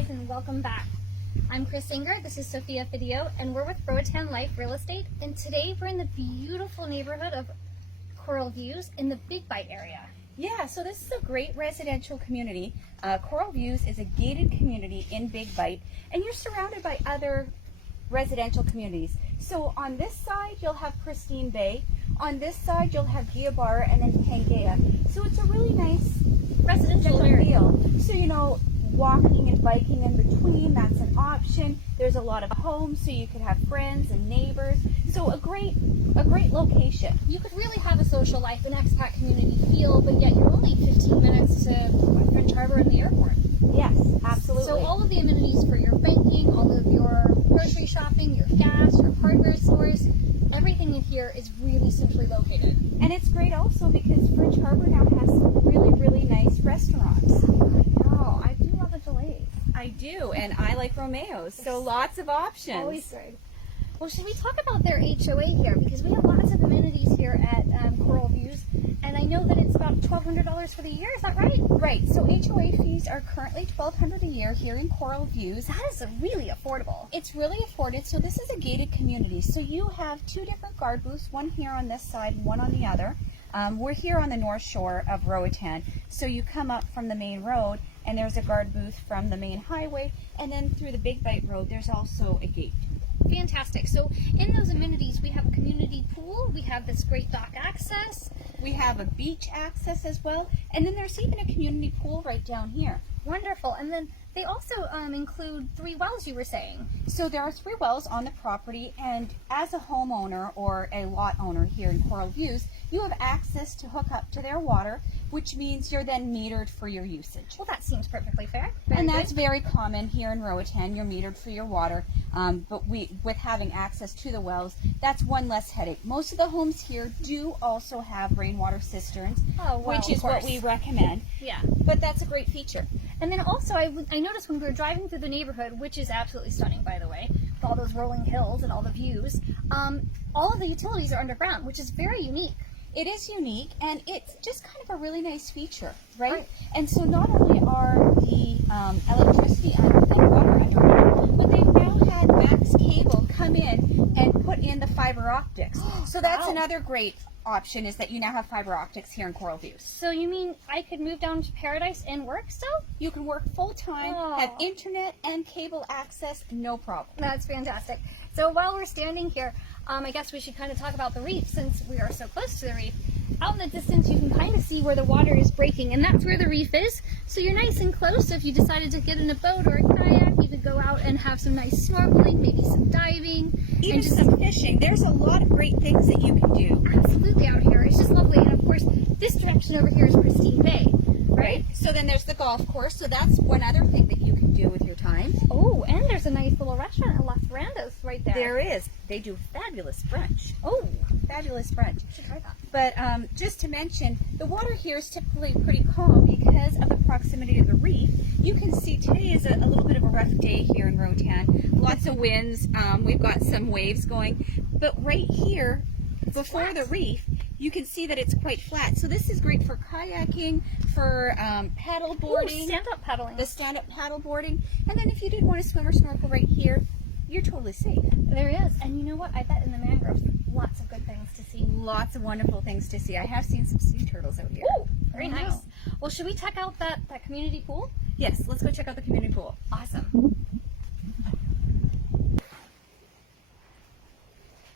guys, and welcome back. I'm Chris Singer, this is Sophia Fidio, and we're with Roatan Life Real Estate, and today we're in the beautiful neighborhood of Coral Views in the Big Bight area. Yeah, so this is a great residential community. Coral Views is a gated community in Big Bight, and you're surrounded by other residential communities. So on this side, you'll have Pristine Bay. On this side, you'll have Guiabara and then Pangea. So it's a really nice residential area. So, you know, walking and biking in between, that's an option. There's a lot of homes, so you could have friends and neighbors. So a great location. You could really have a social life, an expat community feel, but yet you're only 15 minutes to French Harbour and the airport. Yes, absolutely. So all of the amenities for your banking, all of your grocery shopping, your gas, your hardware stores, everything in here is really centrally located. And it's great also because French Harbour now has some really nice restaurants. Oh, I do love the fillets. I do, and I like Romeo's, so lots of options. Always good. Well, should we talk about their HOA here? Because we have lots of amenities here at Coral Views, and I know that it's about $1,200 for the year. Is that right? Right. So HOA fees are currently $1,200 a year here in Coral Views. That is really affordable. It's really afforded. So this is a gated community. So you have two different guard booths, one here on this side and one on the other. We're here on the north shore of Roatan. So you come up from the main road, and there's a guard booth from the main highway, and then through the Big Bight Road, there's also a gate. Fantastic. So in those amenities, we have a community pool, we have this great dock access, we have a beach access as well, and then there's even a community pool right down here. Wonderful. And then they also include 3 wells, you were saying. So there are 3 wells on the property, and as a homeowner or a lot owner here in Coral Views, you have access to hook up to their water, which means you're then metered for your usage. Well, that seems perfectly fair. And that's very common here in Roatan. You're metered for your water, but with having access to the wells, that's one less headache. Most of the homes here do also have rainwater cisterns, which is what we recommend. Yeah. But that's a great feature. And then also, I noticed when we were driving through the neighborhood, which is absolutely stunning, by the way, with all those rolling hills and all the views, all of the utilities are underground, which is very unique. It is unique, and it's just kind of a really nice feature, right? And so not only are the electricity and water underground, but they've now had Max Cable come in and put in the fiber optics. So that's another great option, is that you now have fiber optics here in Coral Views. So you mean I could move down to Paradise and work still? You can work full-time, have internet and cable access, no problem. That's fantastic. So while we're standing here, I guess we should kind of talk about the reef, since we are so close to the reef. Out in the distance, you can kind of see where the water is breaking, and that's where the reef is. So you're nice and close. So if you decided to get in a boat or a kayak, you could go out and have some nice snorkeling, maybe some diving. Even some fishing. There's a lot of great things that you can do. Absolutely out here. It's just lovely. And of course, this direction over here is Pristine Bay, right? So then there's the golf course. So that's one other thing that you can do with your time. Oh, and there's a nice little restaurant at Las Verandas right there. There is. They do fabulous brunch. Oh, fabulous brunch. should try that. But just to mention, the water here is typically pretty calm because of the proximity of the reef. You can see today is a little bit of a rough day here in Roatan. Lots of winds. We've got some waves going. But right here, before the reef, you can see that it's quite flat. So this is great for kayaking, for paddle boarding. Ooh, stand-up paddling. The stand-up paddle boarding. And then if you did want to swim or snorkel right here, you're totally safe. There is. And you know what? I bet in the mangroves, lots of good things to see. Lots of wonderful things to see. I have seen some sea turtles out here. Ooh, very nice. Well, should we check out that community pool? Yes, let's go check out the community pool. Awesome.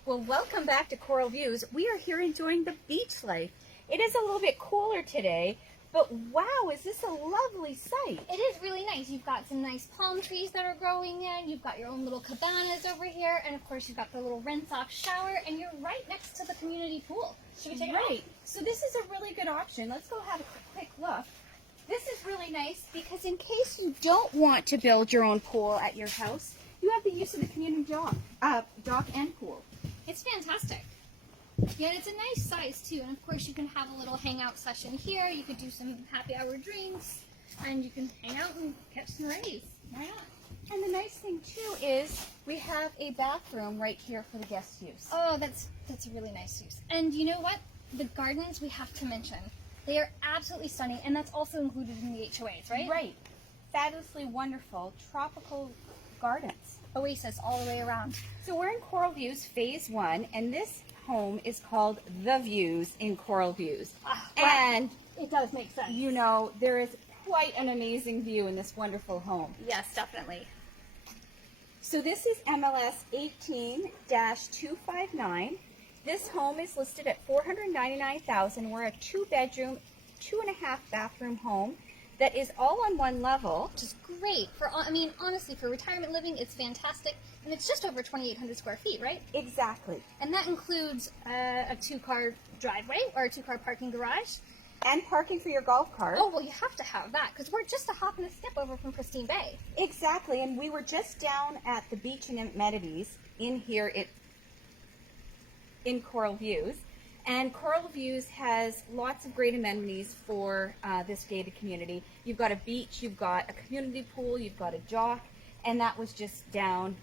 Well, welcome back to Coral Views. We are here enjoying the beach life. It is a little bit cooler today, but wow, is this a lovely sight. It is really nice. You've got some nice palm trees that are growing in. You've got your own little cabanas over here. And of course, you've got the little rinse-off shower. And you're right next to the community pool. Should we check it out? Right. So this is a really good option. Let's go have a quick look. This is really nice because in case you don't want to build your own pool at your house, you have the use of the community dock and pool. It's fantastic. Yeah, and it's a nice size too. And of course, you can have a little hangout session here. You could do some happy hour drinks, and you can hang out and catch some rays. Why not? And the nice thing too is we have a bathroom right here for the guest use. Oh, that's a really nice use. And you know what? The gardens we have to mention. They are absolutely stunning, and that's also included in the HOAs, right? Right. fabulously wonderful tropical gardens. Oasis all the way around. So we're in Coral Views Phase 1, and this home is called The Views in Coral Views. And it does make sense. you know, there is quite an amazing view in this wonderful home. Yes, definitely. So this is MLS 18-259. This home is listed at $499,000. We're a 2-bedroom, 2.5 bathroom home that is all on one level. Which is great. I mean, honestly, for retirement living, it's fantastic. And it's just over 2,800 square feet, right? Exactly. And that includes a 2-car driveway or a 2-car parking garage. And parking for your golf cart. Oh, well, you have to have that because we're just a hop and a skip over from Pristine Bay. Exactly. And we were just down at the beach and amenities in here in Coral Views. And Coral Views has lots of great amenities for this gated community. You've got a beach, you've got a community pool, you've got a dock, and that was just down,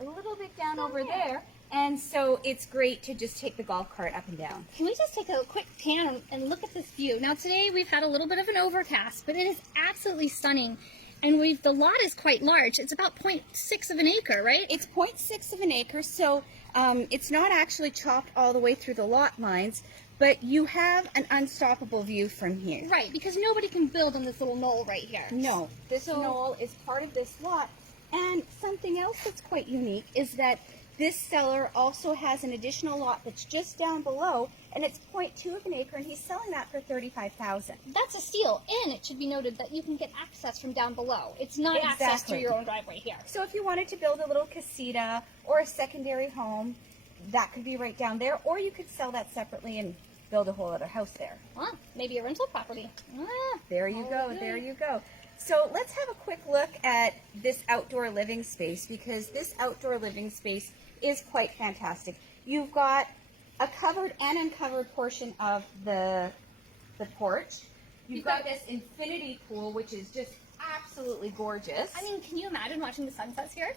a little bit down over there. And so it's great to just take the golf cart up and down. Can we just take a quick pan and look at this view? Now today we've had a little bit of an overcast, but it is absolutely stunning. And the lot is quite large. It's about 0.6 of an acre, right? It's 0.6 of an acre, so it's not actually chopped all the way through the lot lines, but you have an unstoppable view from here. Right, because nobody can build on this little knoll right here. No, this knoll is part of this lot. And something else that's quite unique is that this seller also has an additional lot that's just down below, and it's 0.2 of an acre, and he's selling that for $35,000. That's a steal, and it should be noted that you can get access from down below. It's not access through your own driveway here. So if you wanted to build a little casita or a secondary home, that could be right down there, or you could sell that separately and build a whole other house there. Well, maybe a rental property. There you go, there you go. So let's have a quick look at this outdoor living space, because this outdoor living space is quite fantastic. You've got a covered and uncovered portion of the porch. You've got this infinity pool, which is just absolutely gorgeous. I mean, can you imagine watching the sunsets here?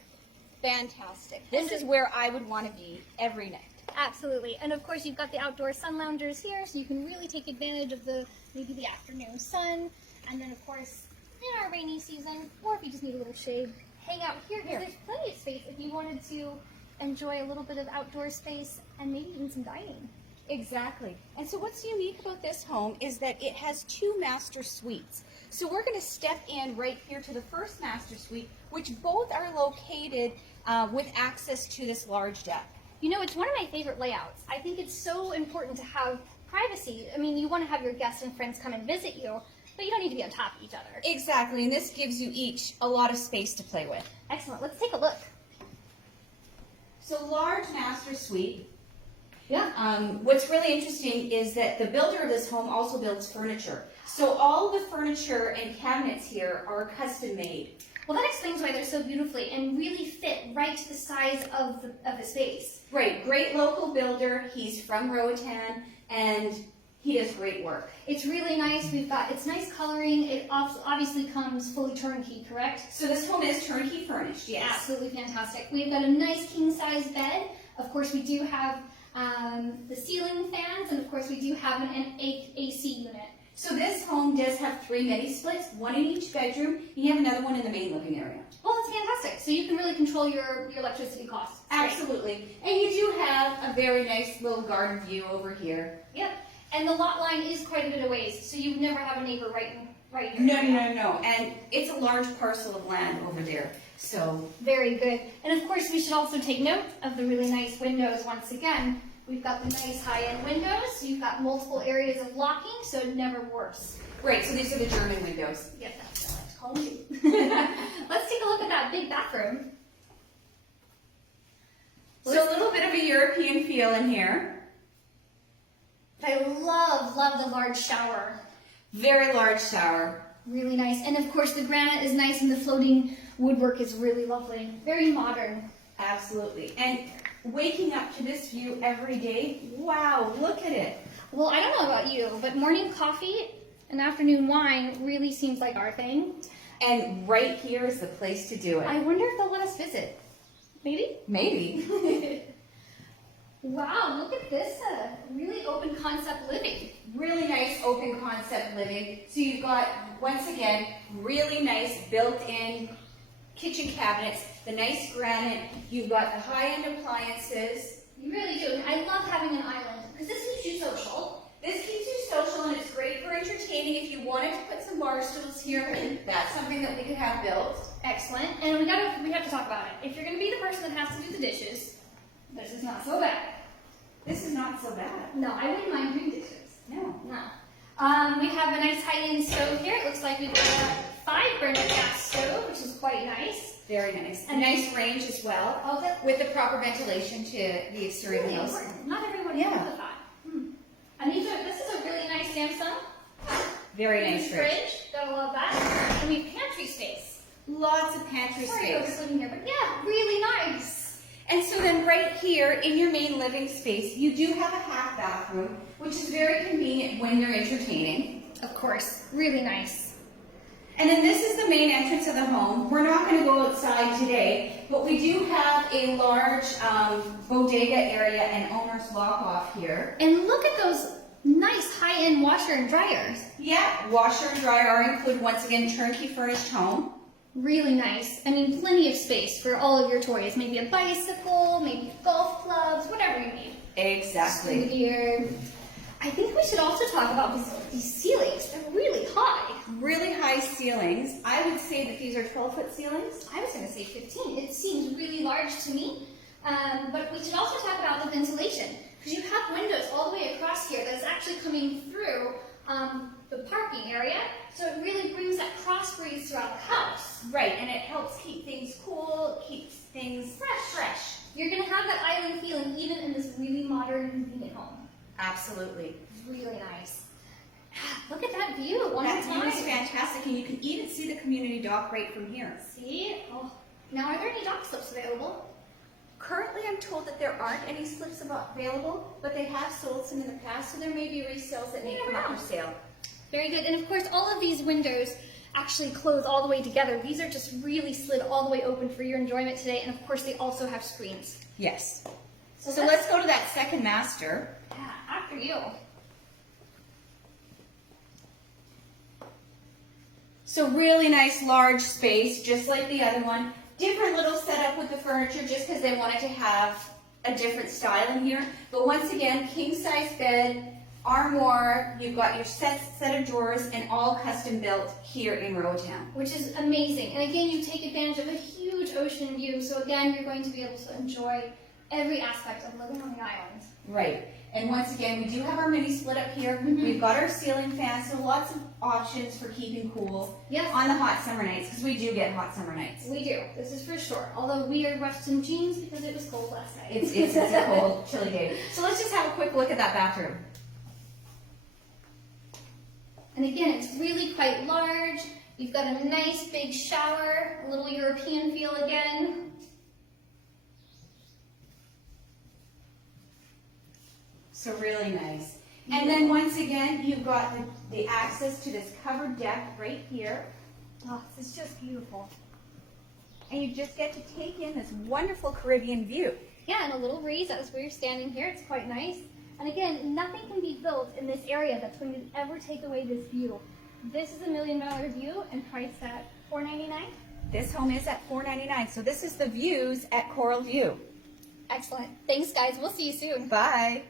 Fantastic. This is where I would want to be every night. Absolutely. And of course you've got the outdoor sun loungers here, so you can really take advantage of maybe the afternoon sun. And then of course, in our rainy season, or if you just need a little shade, hang out here. Because there's plenty of space if you wanted to enjoy a little bit of outdoor space and maybe even some dining. Exactly. And so what's unique about this home is that it has 2 master suites. So we're going to step in right here to the first master suite, which both are located with access to this large deck. You know, it's one of my favorite layouts. I think it's so important to have privacy. I mean, you want to have your guests and friends come and visit you, but you don't need to be on top of each other. Exactly, and this gives you each a lot of space to play with. Excellent. Let's take a look. So large master suite. Yeah. What's really interesting is that the builder of this home also builds furniture. So all the furniture and cabinets here are custom made. Well, that explains why they're so beautifully and really fit right to the size of the space. Right, great local builder. He's from Roatan, and he does great work. It's really nice. It's nice coloring. It obviously comes fully turnkey, correct? So this home is turnkey furnished, yes. Absolutely fantastic. We've got a nice king-size bed. Of course, we do have the ceiling fans, and of course, we do have an AC unit. So this home does have 3 mini splits, 1 in each bedroom, and you have another one in the main living area. Well, that's fantastic. So you can really control your electricity costs. Absolutely. And you do have a very nice little garden view over here. Yep. And the lot line is quite a bit of ways, so you would never have a neighbor right here. No. And it's a large parcel of land over there. So very good. And of course, we should also take note of the really nice windows once again. We've got the nice high-end windows. You've got multiple areas of locking, so it never works. Right, so these are the German windows. Yep, that's what I like to call them. Let's take a look at that big bathroom. So a little bit of a European feel in here. I love the large shower. Very large shower. Really nice. And of course the granite is nice and the floating woodwork is really lovely. Very modern. Absolutely. And waking up to this view every day, wow, look at it. Well, I don't know about you, but morning coffee and afternoon wine really seems like our thing. And right here is the place to do it. I wonder if they'll let us visit. Maybe? Maybe. Wow, look at this, really open concept living. Really nice open concept living. So you've got once again, really nice built-in kitchen cabinets, the nice granite. You've got the high-end appliances. You really do. And I love having an island because this keeps you social. This keeps you social and it's great for entertaining. If you wanted to put some bar stools here, that's something that we could have built. Excellent. And we have to talk about it. If you're going to be the person that has to do the dishes, this is not so bad. This is not so bad. No, I wouldn't mind doing dishes. No. No. We have a nice high-end stove here. It looks like we've got a 5-burner gas stove, which is quite nice. Very nice. A nice range as well, with the proper ventilation to the exterior Really wheels. important. Not everyone Yeah. knows that. And this is a really nice Samsung. Very nice fridge. Gotta love that. And we have pantry space. Lots of pantry Sorry, space. overlooking here, but yeah, really nice. And so then right here in your main living space, you do have a half bathroom, which is very convenient when you're entertaining. Of course, really nice. And then this is the main entrance of the home. We're not going to go outside today, but we do have a large bodega area and owner's lock-off here. And look at those nice high-end washer and dryers. Yeah, washer and dryer are included. Once again, turnkey furnished home. Really nice. I mean, plenty of space for all of your toys. Maybe a bicycle, maybe golf clubs, whatever you need. Exactly. Here. I think we should also talk about these ceilings. They're really high. Really high ceilings. I would say that these are 12-foot ceilings. I was going to say 15. It seems really large to me. But we should also talk about the ventilation. Because you have windows all the way across here that's actually coming through the parking area. So it really brings that cross breeze throughout the house. Right, and it helps keep things cool, keeps things fresh. You're going to have that island feeling even in this really modern, convenient home. Absolutely. Really nice. Look at that view. That view is fantastic, and you can even see the community dock right from here. See? Oh. Now, are there any dock slips available? Currently, I'm told that there aren't any slips available, but they have sold some in the past, so there may be resales that may come up for sale. Very good. And of course, all of these windows actually close all the way together. These are just really slid all the way open for your enjoyment today. And of course, they also have screens. Yes. So let's go to that second master. Yeah, after you. So really nice large space, just like the other one. Different little setup with the furniture just because they wanted to have a different style in here. But once again, king size bed, armoire, you've got your set of drawers, and all custom built here in Roatan. Which is amazing. And again, you take advantage of a huge ocean view. So again, you're going to be able to enjoy every aspect of living on the island. Right. And once again, we do have our mini split up here. We've got our ceiling fans, so lots of options for keeping cool on the hot summer nights, because we do get hot summer nights. We do. This is for sure. Although we are rushed in jeans because it was cold last night. It's a cold, chilly day. So let's just have a quick look at that bathroom. And again, it's really quite large. You've got a nice big shower, a little European feel again. So really nice. And then once again, you've got the access to this covered deck right here. Oh, this is just beautiful. And you just get to take in this wonderful Caribbean view. Yeah, and a little breeze as we're standing here. It's quite nice. And again, nothing can be built in this area that's going to ever take away this view. This is $1 million view and priced at $499. This home is at $499. So this is the views at Coral View. Excellent. Thanks, guys. We'll see you soon. Bye.